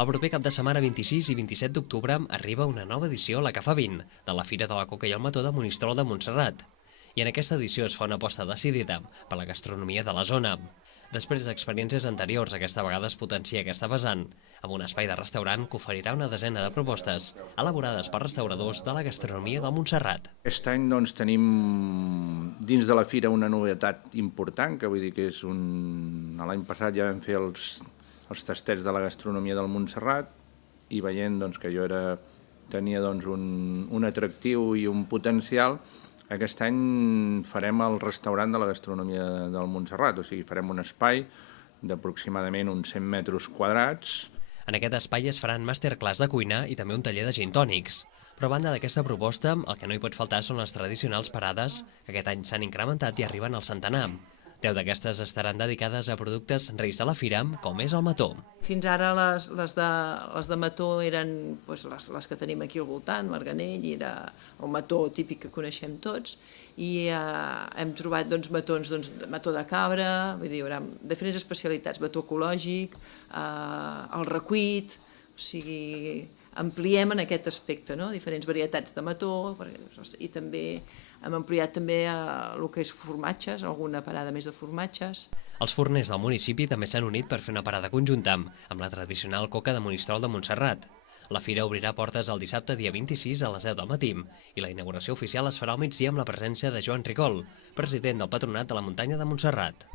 El proper cap de setmana 26 i 27 d'octubre arriba una nova edició a la que fa 20 de la Fira de la Coca i el Mató de Monistrol de Montserrat. I en aquesta edició es fa una aposta decidida per la gastronomia de la zona. Després d'experiències anteriors, aquesta vegada es potencia aquesta vessant, amb un espai de restaurant que oferirà una desena de propostes elaborades per restauradors de la gastronomia de Montserrat. Aquest any doncs, tenim dins de la fira una novetat important, que vull dir que és l'any passat ja vam fer els tastets de la gastronomia del Montserrat i veient doncs, que jo tenia doncs, un atractiu i un potencial. Aquest any farem el restaurant de la gastronomia del Montserrat, o sigui, farem un espai d'aproximadament uns 100 metres quadrats. En aquest espai es faran masterclass de cuina i també un taller de gin tònics. Però a banda d'aquesta proposta, el que no hi pot faltar són les tradicionals parades, que aquest any s'han incrementat i arriben al centenar. 10 d'aquestes estaran dedicades a productes reis de la fira, com és el mató. Fins ara les de mató eren doncs, les que tenim aquí al voltant, Marganell, i era el mató típic que coneixem tots, i hem trobat doncs, matons, mató de cabra, vull dir, hi haurà diferents especialitats, mató ecològic, el recuit, o sigui, ampliem en aquest aspecte, no? Diferents varietats de mató, i també hem ampliat també el que és formatges, alguna parada més de formatges. Els forners del municipi també s'han unit per fer una parada conjunta amb la tradicional coca de Monistrol de Montserrat. La fira obrirà portes el dissabte dia 26 a les 10 del matí i la inauguració oficial es farà al migdia amb la presència de Joan Rigol, president del Patronat de la Muntanya de Montserrat.